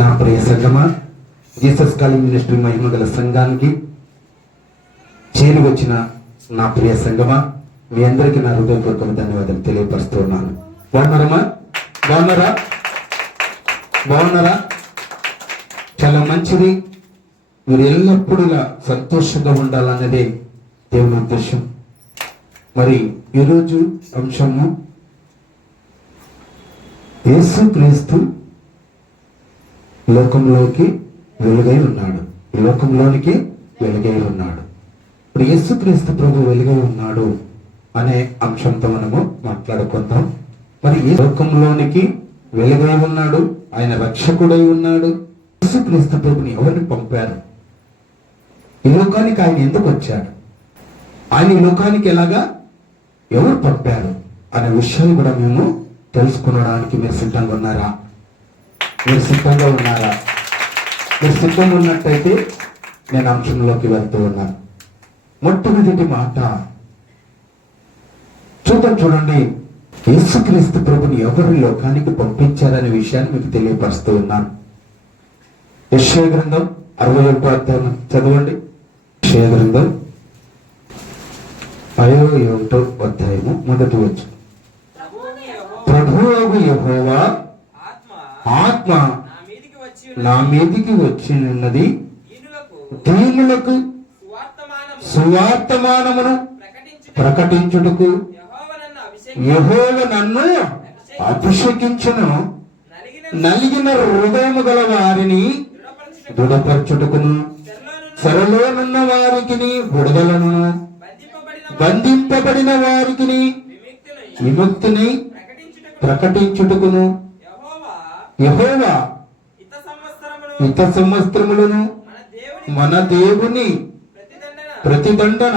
నా ప్రియ సంగమా, Jesus calling ministry మహిమగల సంఘానికి చేరి వచ్చిన నా ప్రియ సంగమా, మీ అందరికీ నా హృదయపూర్వక ధన్యవాదాలు తెలియపరుస్తున్నాను. బాగున్నారమ్మా? బాగున్నారా? చాలా మంచిది. మీరు ఎల్లప్పుడూ ఇలా సంతోషంగా ఉండాలన్నదే దేవుని ఉద్దేశం. మరి ఈరోజు అంశము యేసుక్రీస్తు లోకంలోకి వెలుగై ఉన్నాడు. ఈ లోకంలోనికి వెలుగై ఉన్నాడు. ఇప్పుడు యేసుక్రీస్తు ప్రభు వెలుగై ఉన్నాడు అనే అంశంతో మనము మాట్లాడుకుందాం. మరి ఈ లోకంలోనికి వెలుగై ఉన్నాడు, ఆయన రక్షకుడై ఉన్నాడు. యేసుక్రీస్తు ప్రభుని ఎవరిని పంపారు? ఈ లోకానికి ఆయన ఎందుకు వచ్చాడు? ఆయన ఈ లోకానికి ఎలాగా ఎవరు పంపారు అనే విషయాన్ని కూడా మేము తెలుసుకునడానికి మీరు సిద్ధంగా ఉన్నారా? మీరు సిద్ధంగా ఉన్నట్టయితే నేను అంశంలోకి వెళ్తూ ఉన్నాను. మొట్టమొదటి మాట చూడండి. యేసుక్రీస్తు ప్రభుని ఎవరు లోకానికి పంపించారనే విషయాన్ని మీకు తెలియపరుస్తూ ఉన్నాను. యెషయా గ్రంథం 61వ అధ్యాయం చదవండి. యెషయా గ్రంథం 61వ అధ్యాయము మొదటి వచనం. ప్రభువు యెహోవా ఆత్మ నా మీదికి వచ్చి ఉన్నది, దీనులకు సువార్తమానమును ప్రకటించుటకు యెహోవా నన్ను అభిషేకించును, నలిగిన హృదయము గల వారిని దృఢపరచుటకును, చెరలోనున్న వారికి విడుదలను, బంధింపబడిన వారికి విముక్తిని ప్రకటించుటకును యెహోవా హిత సంవత్సరములను మన దేవుని ప్రతిదండన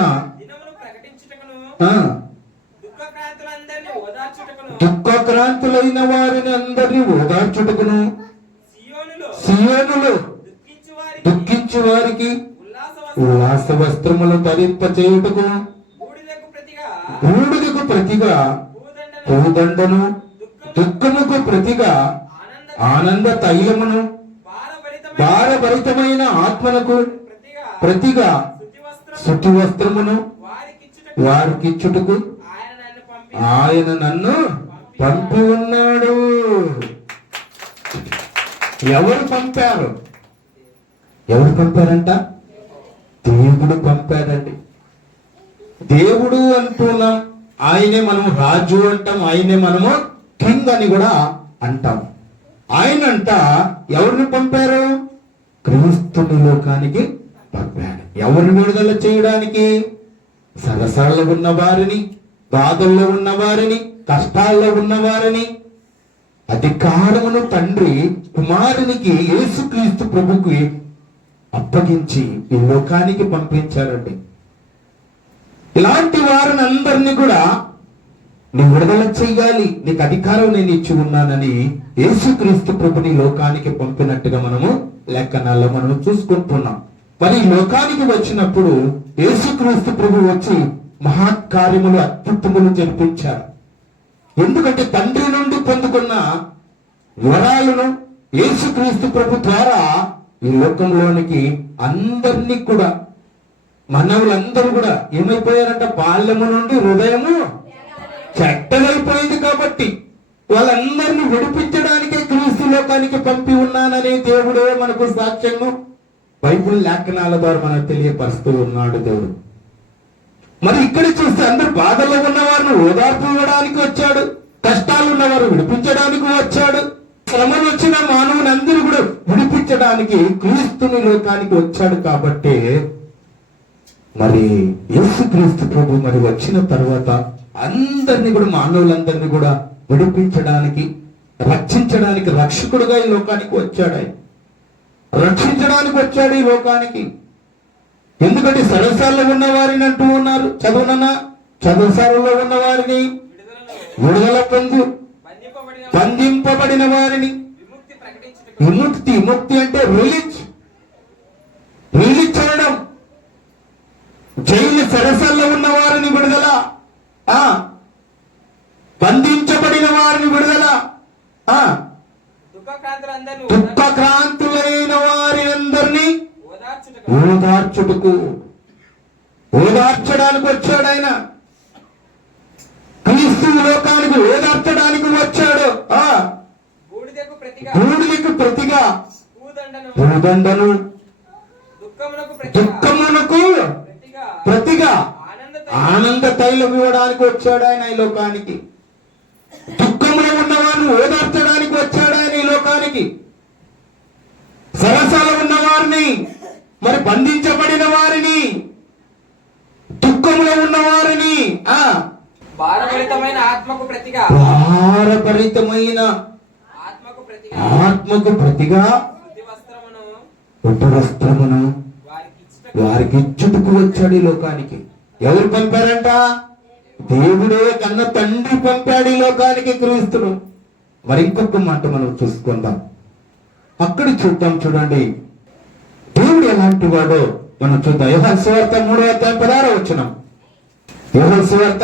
దుఃఖక్రాంతులైన వారిని అందరినీ ఓదార్చుటకును, సియోనులో దుఃఖించు వారికి ఉల్లాస వస్త్రములు ధరింప చేయుటకు, బూడిదకు ప్రతిగా పూదండను, దుఃఖముకు ప్రతిగా ఆనంద తైలమును, భారభరితమైన ఆత్మలకు ప్రతిగా శుద్ధి వస్త్రమును వారికిచ్చుటకు ఆయన నన్ను పంపి ఉన్నాడు. ఎవరు పంపారంట? దేవుడు పంపాడండి. దేవుడు అంటున్నాం, ఆయనే మనము రాజు అంటాం, ఆయనే మనము కింగ్ అని కూడా అంటాం. ఆయనంట ఎవరిని పంపారు? క్రీస్తుని లోకానికి పంపాడు. ఎవరిని విడుదల చేయడానికి? సరసాల్లో ఉన్న వారిని, బాధల్లో ఉన్న వారిని, కష్టాల్లో ఉన్న వారిని. అధికారమును తండ్రి కుమారునికి యేసుక్రీస్తు ప్రభుకి అప్పగించి ఈ లోకానికి పంపించారండి. ఇలాంటి వారిని అందరినీ కూడా నువ్వు విడుదల చెయ్యాలి, నీకు అధికారం నేను ఇచ్చి ఉన్నానని యేసుక్రీస్తు ప్రభుని లోకానికి పంపినట్టుగా మనము లేఖనాల్లో మనము చూసుకుంటున్నాం. మరి లోకానికి వచ్చినప్పుడు యేసుక్రీస్తు ప్రభు వచ్చి మహాకార్యములు అద్భుతములు జరిపించారు. ఎందుకంటే తండ్రి నుండి పొందుకున్న వరాలను యేసుక్రీస్తు ప్రభు ద్వారా ఈ లోకంలోనికి అందరినీ కూడా, మనవులందరూ కూడా ఏమైపోయారంట? బాల్యము నుండి హృదయము చెడ్డలైపోయింది. కాబట్టి వాళ్ళందరినీ విడిపించడానికే క్రీస్తు లోకానికి పంపి ఉన్నానని దేవుడే మనకు సాక్ష్యము బైబిల్ లేఖనాల ద్వారా మనకు తెలియపరుస్తూ ఉన్నాడు దేవుడు. మరి ఇక్కడ చూస్తే అందరు బాధల్లో ఉన్నవారిని ఓదార్పు ఇవ్వడానికి వచ్చాడు, కష్టాలు ఉన్నవారు విడిపించడానికి వచ్చాడు, శ్రమలు వచ్చిన మానవుని అందరూ కూడా విడిపించడానికి క్రీస్తుని లోకానికి వచ్చాడు. కాబట్టి మరి యేసుక్రీస్తు ప్రభు మరి వచ్చిన తర్వాత అందరినీ కూడా, మానవులందరినీ కూడా విడిపించడానికి, రక్షించడానికి రక్షకుడుగా ఈ లోకానికి వచ్చాడు. ఆయన రక్షించడానికి వచ్చాడు ఈ లోకానికి. ఎందుకంటే సరసాల్లో ఉన్న వారిని అంటూ ఉన్నారు. చదువుసాలలో ఉన్న వారిని విడుదల పొందు, బంధింపబడిన వారిని విముక్తి అంటే రిలీజ్ చేయడం. జైలు సరసాల్లో ఉన్న వారిని విడుదల, బంధించబడిన వారిని విడుదల, దుఃఖక్రాంతులందరినీ ఓదార్చుటకు, ఓదార్చడానికి వచ్చాడు ఆయన. క్రీస్తు లోకానికి ఓదార్చడానికి వచ్చాడు. బూడిదకు ప్రతిగా భూదండను, దుఃఖమునకు ప్రతిగా ఆనంద తైలం ఇవ్వడానికి వచ్చాడు ఆయన ఈ లోకానికి. దుఃఖంలో ఉన్నవారిని ఓదార్చడానికి వచ్చాడు ఆయన ఈ లోకానికి. సరసాలు ఉన్న వారిని, మరి బంధించబడిన వారిని, దుఃఖంలో ఉన్న వారిని, భారభరితమైన ఆత్మకు ప్రతిగా ఉపవస్త్రమును వారికి ఇచ్చుటకు వచ్చాడు ఈ లోకానికి. ఎవరు పంపారంట? దేవుడే కన్న తండ్రి పంపాడు ఈ లోకానికి క్రీస్తును. మరి ఇంకొక మాట మనం చూసుకుందాం, అక్కడ చూద్దాం. చూడండి దేవుడు ఎలాంటి వాడో మనం చూద్దాం. యోహాను సువార్త 3:16 యోహాను సువార్త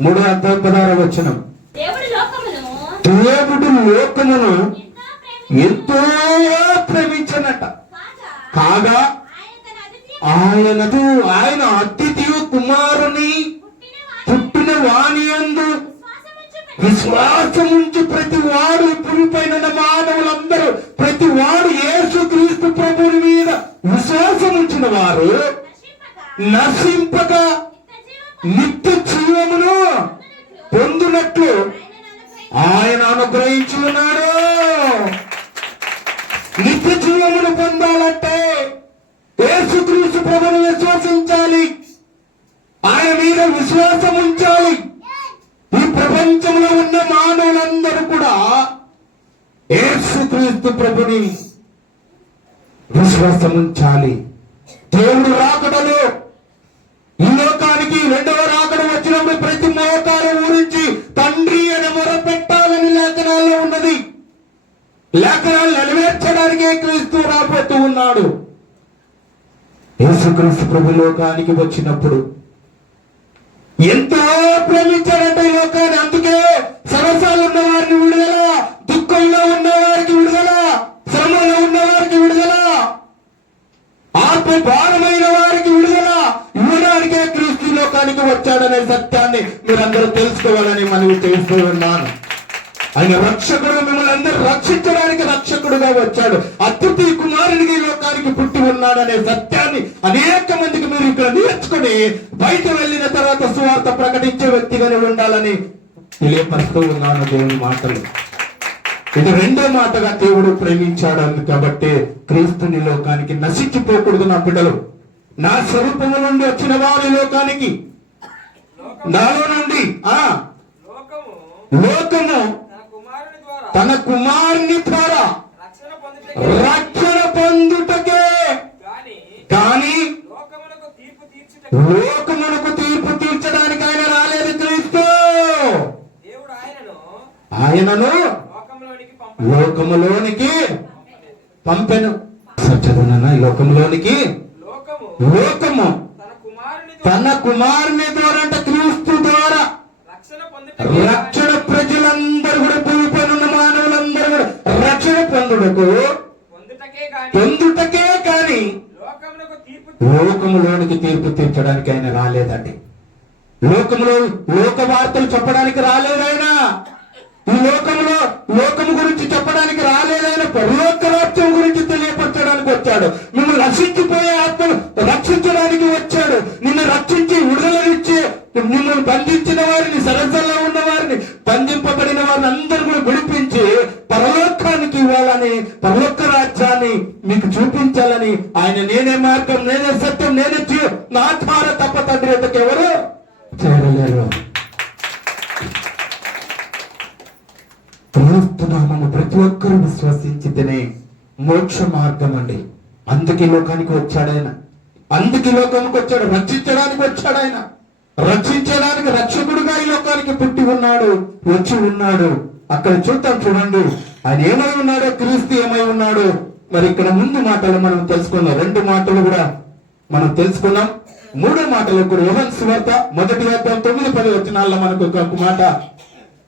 3:16 దేవుడు లోకమును ఎంతో ప్రేమించనట, కాగా ఆయన అతిథియు కుమారుని పుట్టిన వాని యందు విశ్వాసముంచి ప్రతి వాడు భూమిపైన మానవులందరూ ప్రతి వాడు యేసుక్రీస్తు ప్రభువుని మీద విశ్వాసం ఉంచిన వారు నశింపక నిత్య జీవమును పొందునట్లు ఆయన అనుగ్రహించి ఉన్నాడు. నిత్య జీవమును పొందాలంటే యేసుక్రీస్తు ప్రభువుని విశ్వసించాలి, ఆయన మీద విశ్వాసం ఉంచాలి. ఈ ప్రపంచంలో ఉన్న మానవులందరూ కూడా యేసుక్రీస్తు ప్రభుని విశ్వాసం ఉంచాలి. దేవుడు రాకడలో ఈ లోకానికి రెండవ రాకడ వచ్చినప్పుడు ప్రతి మోకాలు ఊరించి తండ్రి అని మొరపెట్టాలని లేఖనాల్లో ఉన్నది. లేఖనాలు నెరవేర్చడానికే క్రీస్తు రాబోతూ ఉన్నాడు. యేసుక్రీస్తు ప్రభు లోకానికి వచ్చినప్పుడు ఎంతో ప్రేమించాడంటే ఈ లోకాన్ని. అందుకే సరసాలు ఉన్న వారిని విడుదల, దుఃఖంలో ఉన్న వారికి విడుదల, శ్రమలో ఉన్న వారికి విడుదల, ఆత్మ భారమైన వారికి విడుదల ఇవ్వడానికే క్రీస్తు లోకానికి వచ్చాడనే సత్యాన్ని మీరందరూ తెలుసుకోవాలని మనవి చేస్తూ ఉన్నాను. ఆయన రక్షకుడు, మిమ్మల్ని అందరూ రక్షించడానికి రక్షకుడుగా వచ్చాడు. అద్వితీయ కుమారుడికి ఈ లోకానికి పుట్టి ఉన్నాడనే సత్యాన్ని అనేక మందికి మీరు ఇక్కడ నేర్చుకుని బయట వెళ్ళిన తర్వాత సువార్త ప్రకటించే వ్యక్తిగానే ఉండాలని తెలియపరుస్తూ ఉన్నాను దేవుని మాటలు. ఇది రెండో మాటగా దేవుడు ప్రేమించాడు కాబట్టి క్రీస్తుని లోకానికి నశించిపోకూడదు. నా బిడ్డలు, నా స్వరూపము నుండి వచ్చిన వారి లోకానికి, నాలో నుండి లోకము తన కుమారుని ద్వారా రక్షణ పొందుటకే కానీ లోకమునకు తీర్పు తీర్చడానికి ఆయన రాలేదు. క్రీస్తు ఆయనను లోకములోనికి పంపెను. చదువునా? లోకంలోనికి లోకము తన కుమారుని ద్వారా అంటే క్రీస్తు ద్వారా రక్షణ ప్రజలందరూ కూడా భూమిపైన ఉన్న మానవులందరూ కూడా రక్షణ పొందుటకే కానీ లోకములోనికి తీర్పు తీర్చడానికి ఆయన రాలేదండి. లోక వార్తలు చెప్పడానికి రాలేదైనా, ఈ లోకము గురించి చెప్పడానికి రాలేదైనా, పరలోక రాజ్యం గురించి తెలియపరచడానికి వచ్చాడు. మిమ్మల్ని నశించిపోయే ఆత్మను రక్షించడానికి వచ్చాడు. నిన్ను రక్షించి విడుదలనిచ్చి మిమ్మల్ని బంధించిన వారిని, సరసల్లో ఉన్న వారిని, బంధింపబడిన వారిని అందరూ కూడా విడిపించి పరలోకానికి ఇవ్వాలని, పరలోక రాజ్యాన్ని మీకు చూపించాలని ఆయన నేనే మార్గం, నేనే సత్యం, నేనే జీవం, నా ద్వారా తప్ప తండ్రి వద్దకు ఎవరు చేరలేరు. క్రీస్తునామము ప్రతి ఒక్కరూ విశ్వసించితేనే మోక్ష మార్గం అండి. అందుకే లోకానికి వచ్చాడు ఆయన. అందుకే లోకానికి వచ్చాడు, రక్షించడానికి వచ్చాడు ఆయన. రక్షించడానికి రక్షకుడుగా ఈ లోకానికి పుట్టి ఉన్నాడు, వచ్చి ఉన్నాడు. అక్కడ చూద్దాం, చూడండి ఆయన ఏమై ఉన్నాడో, క్రీస్తు ఏమై ఉన్నాడు. మరి ఇక్కడ ముందు మాటలు మనం తెలుసుకున్నాం, రెండు మాటలు కూడా మనం తెలుసుకున్నాం. మూడో మాటలు కూడా యోహాను సువార్త 1:9-10 మనకు ఒక మాట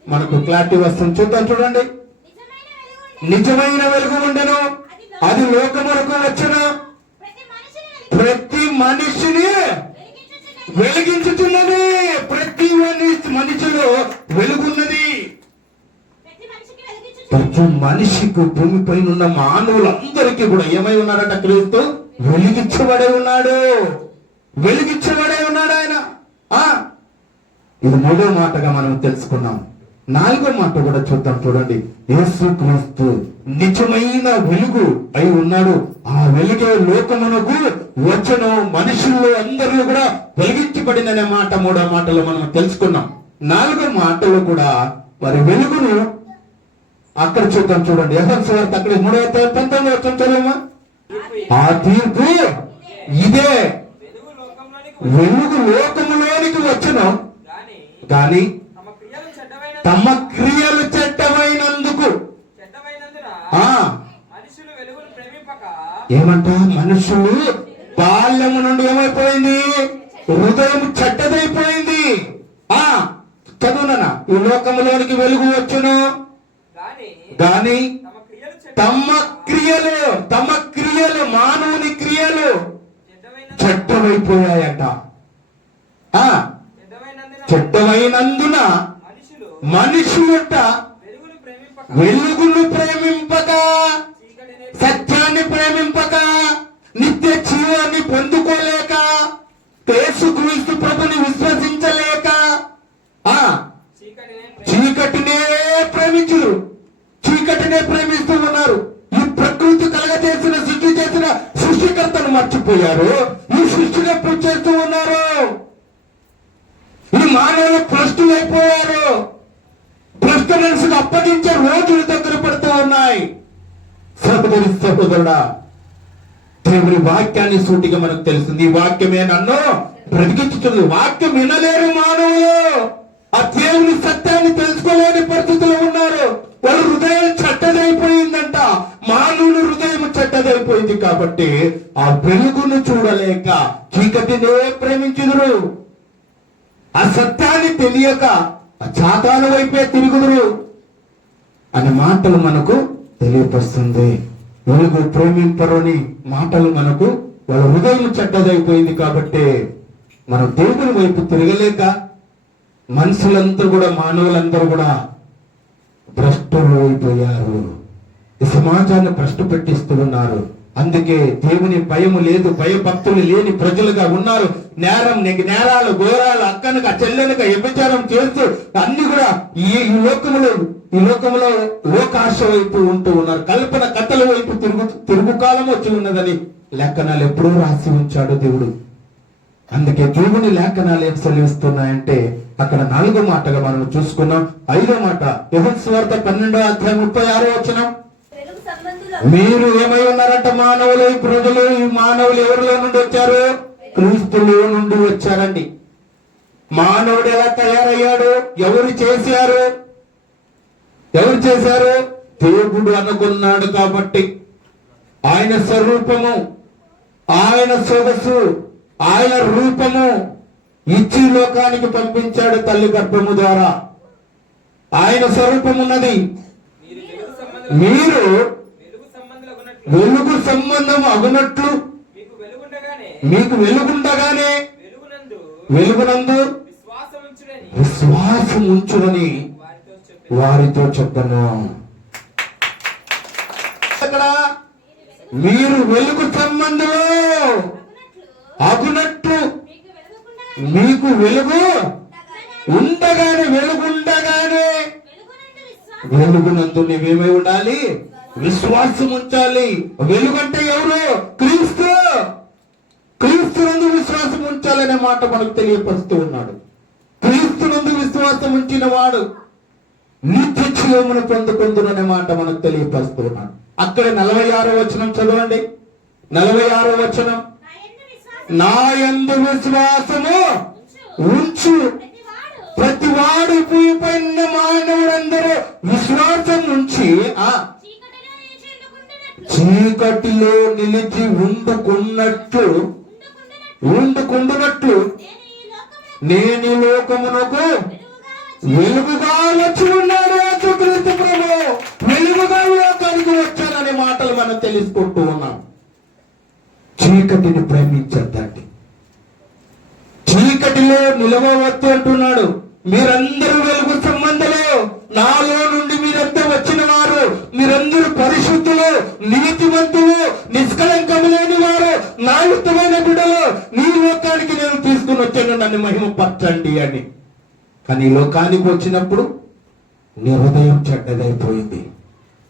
మనకు క్లారిటీ వస్తుంది. చూద్దాం, చూడండి. నిజమైన వెలుగు ఉండెను, అది లోకమునకు వచ్చెను, ప్రతి మనిషిని వెలిగించుతున్నది. ప్రతి మనిషిలో వెలుగున్నది. ప్రతి మనిషికి భూమిపై ఉన్న మానవులందరికీ కూడా ఏమై ఉన్నారట? క్రీస్తు వెలిగించబడే ఉన్నాడు. వెలిగించబడే ఉన్నాడు ఆయన. ఇది మూడో మాటగా మనం తెలుసుకున్నాం. నాలుగో మాట కూడా చూద్దాం. చూడండి, యేసుక్రీస్తు నిజమైన వెలుగు అయి ఉన్నాడు. ఆ వెలుగే లోకమునకు వచ్చును, మనుషుల్లో అందరూ కూడా వెలిగించబడిననే మాట మూడో మాటలో మనం తెలుసుకున్నాం. నాలుగో మాటలో కూడా మరి వెలుగును అక్కడ చూద్దాం. చూడండి, యోహాను సువార్త అక్కడ 3:19 చదవమ్మా. ఆ తీర్పు ఇదే, వెలుగు లోకములోనికి వచ్చును గాని తమ క్రియలు చెడ్డమైనందుకు. ఏమంట? మనుషులు బాల్యము నుండి ఏమైపోయింది? హృదయం చెడ్డదైపోయింది. చదువునా, ఈ లోకములోనికి వెలుగు వచ్చును గాని తమ క్రియలు మానవుని క్రియలు చెడ్డమైపోయాయట. చెడ్డమైనందున మనుషులట వెలుగును ప్రేమింపక, సత్యాన్ని ప్రేమింపక, నిత్య జీవాన్ని పొందుకోలేక, యేసుక్రీస్తు ప్రభుని విశ్వసించలేక చీకటినే ప్రేమించురు. చీకటినే ప్రేమిస్తూ ఉన్నారు. ఈ ప్రకృతి కలగజేసిన, సృష్టి చేసిన సృష్టికర్తను మర్చిపోయారు. ఈ సృష్టిని ఎప్పుడు చేస్తూ ఉన్నారు? ఈ మానవులు భ్రష్టులైపోయారు. భ్రష్ట మనసుకు అప్పగించే రోజులు దగ్గర పడుతూ ఉన్నాయి. సహోదరి సహోదరుడా, దేవుని వాక్యాన్ని సూటిగా మనకు తెలుస్తుంది. ఈ వాక్యమే నన్ను బ్రతికించుతుంది. వాక్యం వినలేరు మానవులు. ఆ దేవుని సత్యాన్ని తెలుసుకోలేని పరిస్థితుల్లో ఉన్నారు. వాళ్ళ హృదయం చెడ్డదైపోయిందంట. మానవుని హృదయం చెడ్డదైపోయింది కాబట్టి ఆ వెలుగును చూడలేక చీకటినే ప్రేమించుదురు. ఆ సత్యాన్ని తెలియక ఆ చాతాల వైపే తిరుగుదురు అనే మాటలు మనకు తెలియపరుస్తుంది. వెలుగు ప్రేమింపరని మాటలు మనకు, వాళ్ళ హృదయం చెడ్డదైపోయింది కాబట్టి మనం దేవుని వైపు తిరగలేక మనుషులందరూ కూడా, మానవులందరూ కూడా భ్రష్టులు అయిపోయారు. ఈ సమాజాన్ని భ్రష్టు పెట్టిస్తూ ఉన్నారు. అందుకే దేవుని భయము లేదు, భయభక్తులు లేని ప్రజలుగా ఉన్నారు. నేరాలు, ఘోరాలు, అక్కనక చెల్లెనక వ్యభిచారం చేస్తూ అన్ని కూడా ఈ లోకములో లోకాశ వైపు ఉంటూ ఉన్నారు. కల్పన కథల వైపు తిరుగు కాలం వచ్చి ఉన్నదని లేఖనాలు ఎప్పుడూ రాసి ఉంచాడు దేవుడు. అందుకే దేవుని లేఖనాలు ఏం సెలవిస్తున్నాయంటే అక్కడ 4వ మాటగా మనం చూసుకున్నాం. 5వ మాట యోహాను సువార్త 12:36 మీరు ఏమై ఉన్నారంట? మానవులు. ఈ ప్రజలు, ఈ మానవులు ఎవరిలో నుండి వచ్చారు? క్రీస్తులో నుండి వచ్చారండి. మానవుడు ఎలా తయారయ్యాడు? ఎవరు చేశారు? దేవుడు అనుకున్నాడు కాబట్టి ఆయన స్వరూపము, ఆయన సొగసు, ఆయన రూపము ఇచ్చి లోకానికి పంపించాడు తల్లి గర్భము ద్వారా. ఆయన స్వరూపం ఉన్నది. మీరు వెలుగు సంబంధం అగునట్లు మీకు వెలుగుండగానే వెలుగునందు విశ్వాసం ఉంచునని వారితో చెప్పను. అక్కడ మీరు వెలుగు సంబంధంలో అగునట్లు మీకు వెలుగు ఉండగానే, వెలుగుండగానే వెలుగునందు నీవేమై ఉండాలి? విశ్వాసం ఉంచాలి. వెలుగంటే ఎవరు? క్రీస్తు. క్రీస్తునందు విశ్వాసం ఉంచాలనే మాట మనకు తెలియపరుస్తూ ఉన్నాడు. క్రీస్తునందు విశ్వాసం ఉంచిన వాడు నిత్య జీవమును పొందుకుందుననే మాట మనకు తెలియపరుస్తూ ఉన్నాడు. అక్కడ 46వ వచనం చదవండి. 46వ వచనం, నా యందు విశ్వాసము ఉంచు ప్రతివాడు భూమిపై మానవులందరూ విశ్వాసం ఉంచి చీకటిలో నిలిచి ఉండుకుండునట్లు నేను లోకమునకు వెలుగుగా వచ్చి ఉన్నాడు. యేసుక్రీస్తు ప్రభు వెలుగుగా లోకానికి వచ్చాననే మాటలు మనం తెలుసుకుంటూ ఉన్నాం. చీకటిని ప్రేమించద్దండి. చీకటిలో నిలవవద్దు అంటున్నాడు. మీరందరూ వెలుగు సంబంధులు, నాలో నుండి మీరంతా వచ్చిన వారు, మీరందరూ పరిశుద్ధులు, నీతిమంతులు, నిష్కళంకము లేని వారు, నా యుక్తమైన బిడ్డలు, నీ లోకానికి నేను తీసుకుని వచ్చాను, నన్ను మహిమపరచండి అని. కానీ ఈ లోకానికి వచ్చినప్పుడు నీ హృదయం చెడ్డదైపోయింది.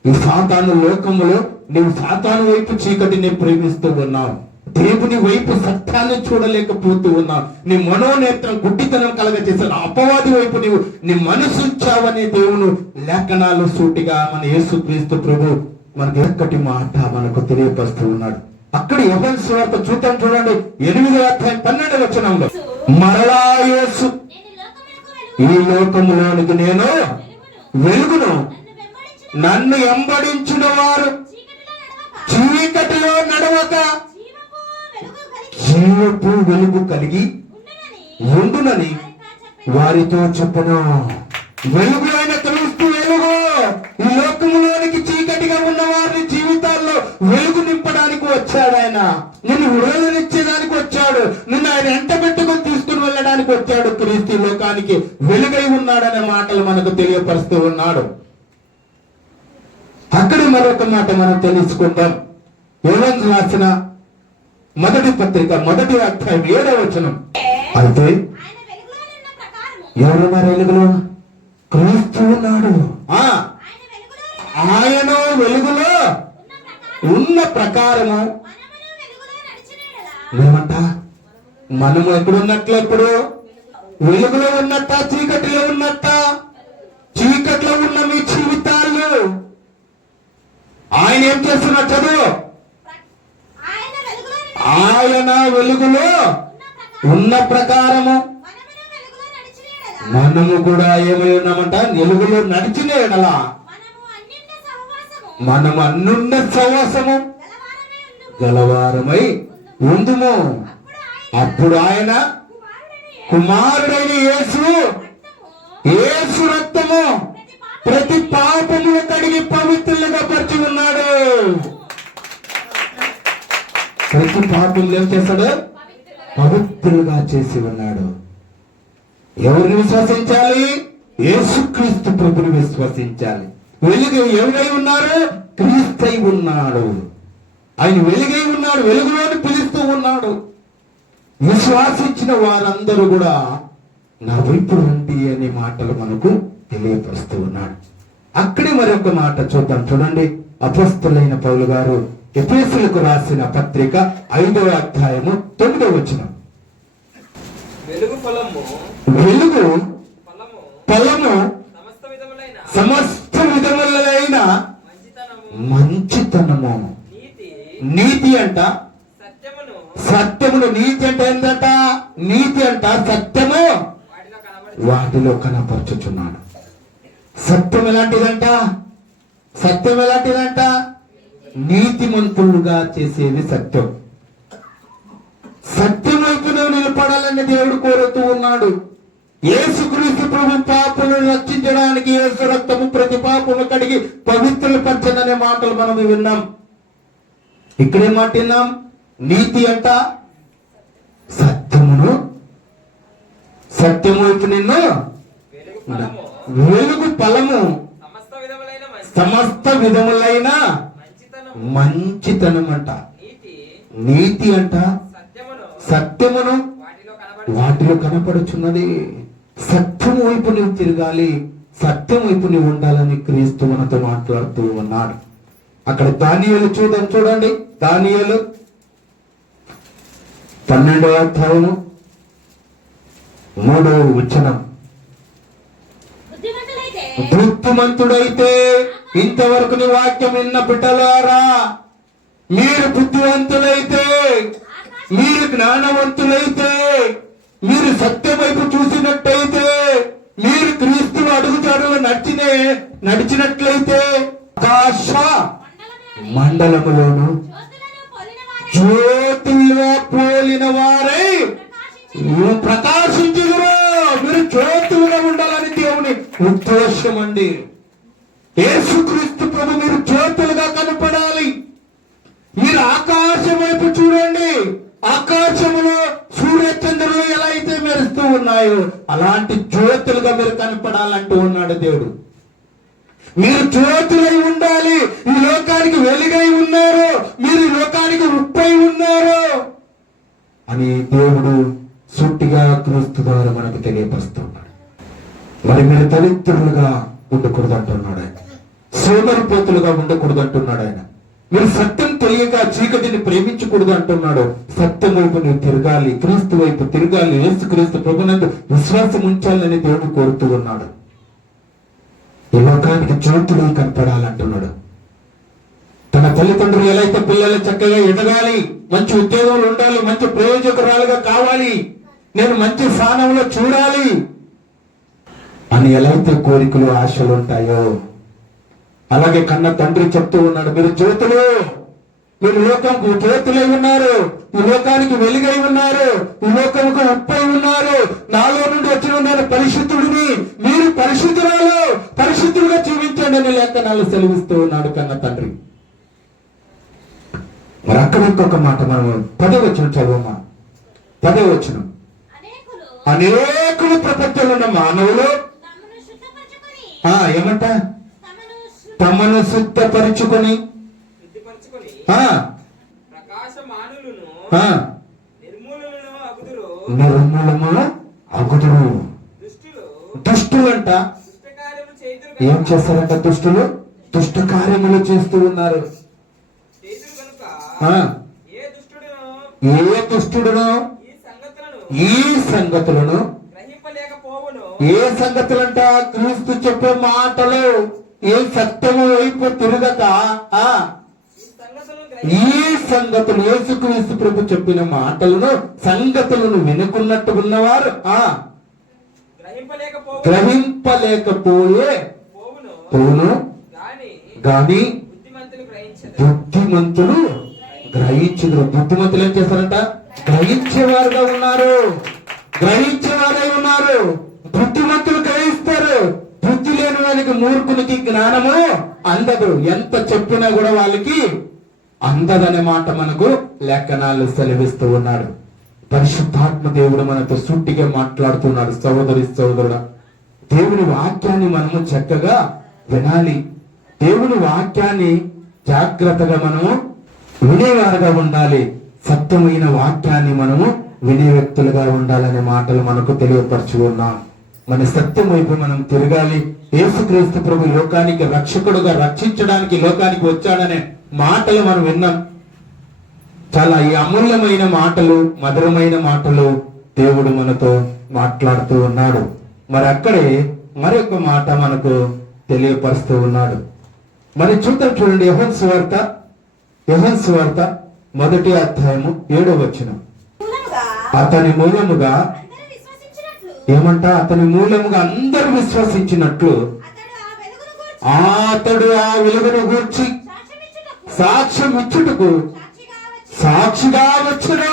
ఈ సాతాను లోకములో నీవు సాతాను వైపు చీకటిని ప్రేమిస్తూ ఉన్నావు, దేవుని వైపు సత్యాన్ని చూడలేకపోతూ ఉన్నావు. నీ మనోనేత్రం గుడ్డితనం కలగచేసిన అపవాది వైపు నీవు నీ మనసు ఉంచావనే దేవుడు లేఖనాలు సూటిగా మన యేసుక్రీస్తు ప్రభు మనకి ఎక్కటి మాట మనకు తెలియపరుస్తూ ఉన్నాడు. అక్కడ యోహాను సువార్త చూద్దాం, చూడండి 8వ అధ్యాయం 12వ వచనంలో, మరలా యేసు, ఈ లోకములోనికి నేను వెలుగును, నన్ను వెంబడించిన వారు చీకటిలో నడవక జీవపు వెలుగు కలిగి ఉండునని వారితో చెప్పను. వెలుగు అయిన క్రీస్తు వెలుగు ఈ లోకములోనికి చీకటిగా ఉన్న వారి జీవితాల్లో వెలుగు నింపడానికి వచ్చాడు. ఆయన నిన్ను విడుదలనిచ్చేదానికి వచ్చాడు, నిన్ను ఆయన ఎంట పెట్టుకొని తీసుకుని వెళ్ళడానికి వచ్చాడు. క్రీస్తు ఈ లోకానికి వెలుగై ఉన్నాడనే మాటలు మనకు తెలియపరుస్తూ ఉన్నాడు. అక్కడ మరొక మాట మనం తెలుసుకుందాం. యోహాను రాసిన మొదటి పత్రిక 1వ అధ్యాయం 7వ వచనం. అయితే ఎవరున్నారు వెలుగులో? క్రీస్తు ఉన్నాడు. ఆయన వెలుగులో ఉన్న ప్రకారము ఏమంట? మనము ఎక్కడున్నట్లు? ఎప్పుడు వెలుగులో ఉన్నట్ట, చీకటిలో ఉన్నట్ట? చీకట్లో ఉన్న మీ జీవితాలు ఆయన ఏం చేస్తున్నారు? చదువు. ఆయన వెలుగులో ఉన్న ప్రకారము మనము కూడా ఏమై ఉన్నామంట? వెలుగులో నడిచిన ఎడల మనము అన్నున్న సహవాసము గలవారమై ఉందుము. అప్పుడు ఆయన కుమారుడైన యేసు రక్తము ప్రతి పాపము కడిగి పవిత్రులుగా పరిచి ఉన్నాడు. ప్రతి పాపం ఏం చేస్తాడు? పవిత్రులుగా చేసి ఉన్నాడు. ఎవరిని విశ్వసించాలి? యేసుక్రీస్తు ప్రభుని విశ్వసించాలి. వెలుగు ఎవరై ఉన్నారు? క్రీస్తై ఉన్నాడు. ఆయన వెలుగై ఉన్నాడు, వెలుగులోని పిలుస్తూ ఉన్నాడు. విశ్వాసించిన వారందరూ కూడా నా వైపు రండి అనే మాటలు మనకు తెలియపరుస్తూ ఉన్నాడు. అక్కడే మరొక మాట చూద్దాం, చూడండి. అపోస్తలుడైన పౌలు గారు ఎఫెసీయులకు రాసిన పత్రిక 5వ అధ్యాయము 9వ వచనం. వెలుగు ఫలము సమస్త విధములైన మంచితనము. నీతి అంట, సత్యమును. నీతి అంటే ఏంటంట? నీతి అంట సత్యము వాటిలో కనపరచుచున్నాడు. సత్యం ఎలాంటిదంట? సత్యం ఎలాంటిదంట? నీతిమంతులుగా చేసేది సత్యం. సత్యం వైపు నువ్వు నిలబడాలని దేవుడు కోరుతూ ఉన్నాడు. యేసుక్రీస్తు ప్రభు పాపలను రక్షించడానికి యేసు రక్తము ప్రతి పాపము కడిగి పవిత్రులు పరచననే మాటలు మనం విన్నాం. ఇక్కడే మాట విన్నాం. నీతి అంట సత్యమును, సత్యము వైపు నిన్ను వెలుగు ఫలము సమస్త విధములైన మంచితనం అంట. నీతి అంట సత్యమును వాటిలో కనపడుచున్నది. సత్యం వైపు నువ్వు తిరగాలి, సత్యం వైపు నువ్వు ఉండాలని క్రీస్తు మనతో మాట్లాడుతూ ఉన్నాడు. అక్కడ దానియేలు చూడండి. దానియేలు 12వ అధ్యాయము 3వ వచనం. బుద్ధిమంతుడైతే, ఇంతవరకు నీ వాక్యం విన్న బిడ్డలారా, మీరు బుద్ధివంతులైతే, మీరు జ్ఞానవంతులైతే, మీరు సత్యం వైపు చూసినట్టయితే, మీరు క్రీస్తును అడుగుజాడలో నడిచినట్లయితే ఆకాశ మండలములోను జ్యోతుల్లో పోలిన వారై ప్రకాశించుదురు. మీరు జ్యోతులుగా ఉండాలని దేవుని ఉద్దేశం అండి. యేసుక్రీస్తు ప్రభు మీరు జ్యోతులుగా కనపడాలి. మీరు ఆకాశం వైపు చూడండి. ఆకాశములో సూర్యచంద్రులు ఎలా అయితే మెరుస్తూ ఉన్నాయో అలాంటి జ్యోతులుగా మీరు కనపడాలంటూ ఉన్నాడు దేవుడు. మీరు జ్యోతులై ఉండాలి, ఈ లోకానికి వెలుగై ఉన్నారు, మీరు ఈ లోకానికి ఉప్పై ఉన్నారు అని దేవుడు సూటిగా క్రీస్తు ద్వారా మనకు తెలియపరుస్తున్నాడు. మరి మీరు దరిద్రులుగా ఉండకూడదు అంటున్నాడు ఆయన, సోమరిపోతులుగా ఉండకూడదు అంటున్నాడు ఆయన. మీరు సత్యం తెలియక చీకటిని ప్రేమించకూడదు అంటున్నాడు. సత్యం వైపు నువ్వు తిరగాలి, క్రీస్తు వైపు తిరగాలి, యేసు క్రీస్తు ప్రభునందు విశ్వాసం ఉంచాలని దేవుడు కోరుతూ ఉన్నాడు. ఈ లోకానికి జ్యోతులు కనపడాలంటున్నాడు. తన తల్లిదండ్రులు ఎలా అయితే పిల్లలు చక్కగా ఎదగాలి, మంచి ఉద్యోగంలో ఉండాలి, మంచి ప్రయోజకురాలుగా కావాలి, నేను మంచి స్థానంలో చూడాలి అని ఎలా అయితే కోరికలు ఆశలు ఉంటాయో అలాగే కన్న తండ్రి చెప్తూ ఉన్నాడు, మీరు జ్యోతులు, మీరు లోకంకు జ్యోతులై ఉన్నారు, ఈ లోకానికి వెలుగై ఉన్నారు, ఈ లోకంకు ఉప్పై ఉన్నారు, నాలో నుండి వచ్చిన నేను పరిశుద్ధుడిని, మీరు పరిశుద్ధురాలు, పరిశుద్ధులుగా జీవించండి అని లేఖనాలు సెలవిస్తూ ఉన్నాడు కన్న తండ్రి. మరి అక్కడ ఇంకొక మాట మనం 10వ వచనం చదువమ్మా. 10వ వచనం, అనేకులు ప్రపంచంలో ఉన్న మానవులు ఏమంట తమను శుద్ధపరుచుకొని నిర్మూలము అగుదురు. దుష్టులంట ఏం చేస్తారంట? దుష్టులు దుష్ట కార్యములు చేస్తూ ఉన్నారు. ఏ దుష్టుడును ఈ సంగతులను ఏ సంగతులంట? క్రీస్తు చెప్పే మాటలు ఏ సత్యము వైపు తిరగక ఈ సంగతులు, యేసుక్రీస్తు ప్రభు చెప్పిన మాటలను సంగతులను వినుకున్నట్టు ఉన్నవారు గ్రహింపలేకపోయే పోవును గాని బుద్ధిమంతులు గ్రహించుదురు. బుద్ధిమంతులు ఏం చేస్తారంట? గ్రహించేవారుగా ఉన్నారు, గ్రహించేవారై ఉన్నారు. బుద్ధిమంతులు గ్రహిస్తారు. బుద్ధి లేని వారికి, మూర్ఖునికి జ్ఞానము అందదు. ఎంత చెప్పినా కూడా వాళ్ళకి అందదనే మాట మనకు లేఖనాలు సెలవిస్తూ ఉన్నాడు. పరిశుద్ధాత్మ దేవుడు మనతో సూటిగా మాట్లాడుతున్నాడు. సహోదరి సహోదరుడా, దేవుని వాక్యాన్ని మనము చక్కగా వినాలి. దేవుని వాక్యాన్ని జాగ్రత్తగా మనము వినేవారుగా ఉండాలి. సత్యమైన వాక్యాన్ని మనము వినే వ్యక్తులుగా ఉండాలనే మాటలు మనకు తెలియపరచు ఉన్నాం. మన సత్యం వైపు మనం తిరగాలి. యేసుక్రీస్తు ప్రభు లోకానికి రక్షకుడుగా రక్షించడానికి లోకానికి వచ్చాడనే మాటలు మనం విన్నాం. చాలా ఈ అమూల్యమైన మాటలు, మధురమైన మాటలు దేవుడు మనతో మాట్లాడుతూ ఉన్నాడు. మరి అక్కడే మరొక మాట మనకు తెలియపరుస్తూ ఉన్నాడు. మరి చూద్దాం, చూడండి. యోహాను సువార్త 1వ అధ్యాయము 7వ వచనం. అతని మూలముగా ఏమంట? అతని మూలముగా అందరూ విశ్వసించినట్లు అతడు ఆ వెలుగును గూర్చి సాక్ష్యం ఇచ్చుటకు సాక్షిగా వచ్చును.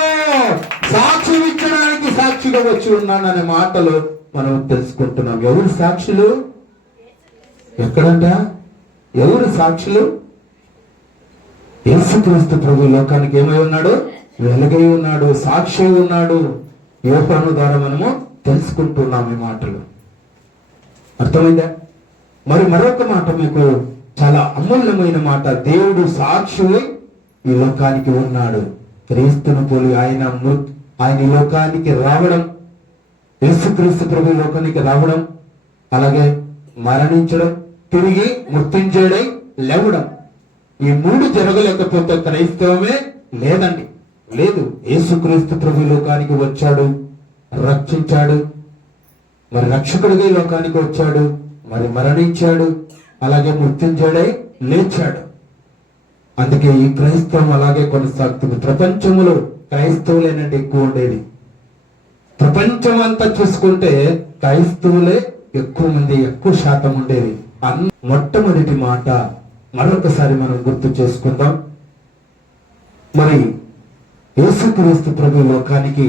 సాక్ష్యం ఇచ్చడానికి సాక్షిగా వచ్చి ఉన్నాను అనే మాటలు మనం తెలుసుకుంటున్నాం. ఎవరు సాక్షులు? ఎక్కడంట? ఎవరు సాక్షులు? యేసుక్రీస్తు ప్రభు లోకానికి ఏమై ఉన్నాడు? వెలుగై ఉన్నాడు, సాక్షి ఉన్నాడు. యోహాను ద్వారా మనము తెలుసుకుంటున్నాం ఈ మాటలు. అర్థమైందా? మరి మరొక మాట మీకు చాలా అమూల్యమైన మాట. దేవుడు సాక్షి ఈ లోకానికి ఉన్నాడు. క్రీస్తును పోలి ఆయన ఈ లోకానికి రావడం, యేసుక్రీస్తు ప్రభు లోకానికి రావడం, అలాగే మరణించడం, తిరిగి మృత్యుంజయుడై లేవడం, ఈ 3 జరగలేకపోతే క్రైస్తవమే లేదండి. లేదు. యేసుక్రీస్తు ప్రభు లోకానికి వచ్చాడు, రక్షించాడు, మరి రక్షకుడిగా ఈ లోకానికి వచ్చాడు, మరి మరణించాడు, అలాగే మృత్యుంజయుడై లేచాడు. అందుకే ఈ క్రైస్తవం అలాగే కొనసాగుతుంది. ప్రపంచంలో క్రైస్తవులేనండి ఎక్కువ ఉండేది. ప్రపంచం అంతా చూసుకుంటే క్రైస్తవులే ఎక్కువ మంది, ఎక్కువ శాతం ఉండేది. మొట్టమొదటి మాట మరొకసారి మనం గుర్తు చేసుకుందాం. మరి యేసుక్రీస్తు ప్రభు లోకానికి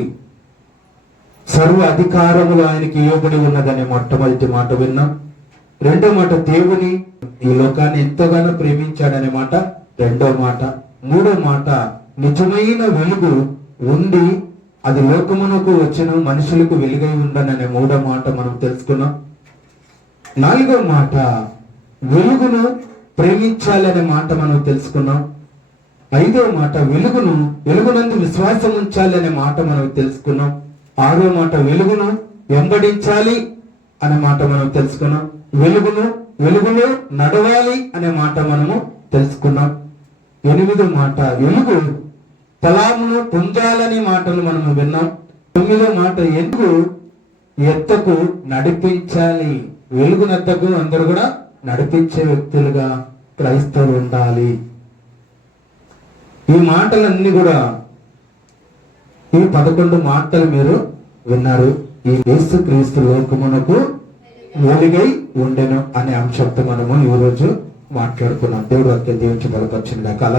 సర్వ అధికారములు ఆయనకి ఇవ్వబడి ఉన్నదనే మొట్టమొదటి మాట విన్నాం. రెండో మాట, దేవుని ఈ లోకాన్ని ఎంతగానో ప్రేమించాడనే మాట రెండో మాట. మూడో మాట, నిజమైన వెలుగు ఉండి అది లోకమునకు వచ్చిన మనుషులకు వెలుగై ఉండననే మూడో మాట మనం తెలుసుకున్నాం. నాలుగో మాట వెలుగును ప్రేమించాలనే మాట మనం తెలుసుకున్నాం. ఐదో మాట వెలుగునందు విశ్వాసం ఉంచాలనే మాట మనం తెలుసుకున్నాం. ఆరో మాట వెలుగును వెంబడించాలి అనే మాట మనం తెలుసుకున్నాం. వెలుగులో నడవాలి అనే మాట మనము తెలుసుకున్నాం. ఎనిమిదో మాట వెలుగు ఫలామును పొందాలనే మాటలు మనము విన్నాం. తొమ్మిదో మాట ఎత్తకు నడిపించాలి. వెలుగునెత్తకు అందరూ కూడా నడిపించే వ్యక్తులుగా క్రైస్తవులు ఉండాలి. ఈ మాటలన్నీ కూడా ఈ 11 మాటలు మీరు విన్నారు. ఈ యేసుక్రీస్తు లోకమునకు వెలుగై ఉండెను అనే అంశంతో మనము ఈ రోజు మాట్లాడుకున్నాం. దేవుడు వాక్యం దీవించి బలపరిచిన గాక.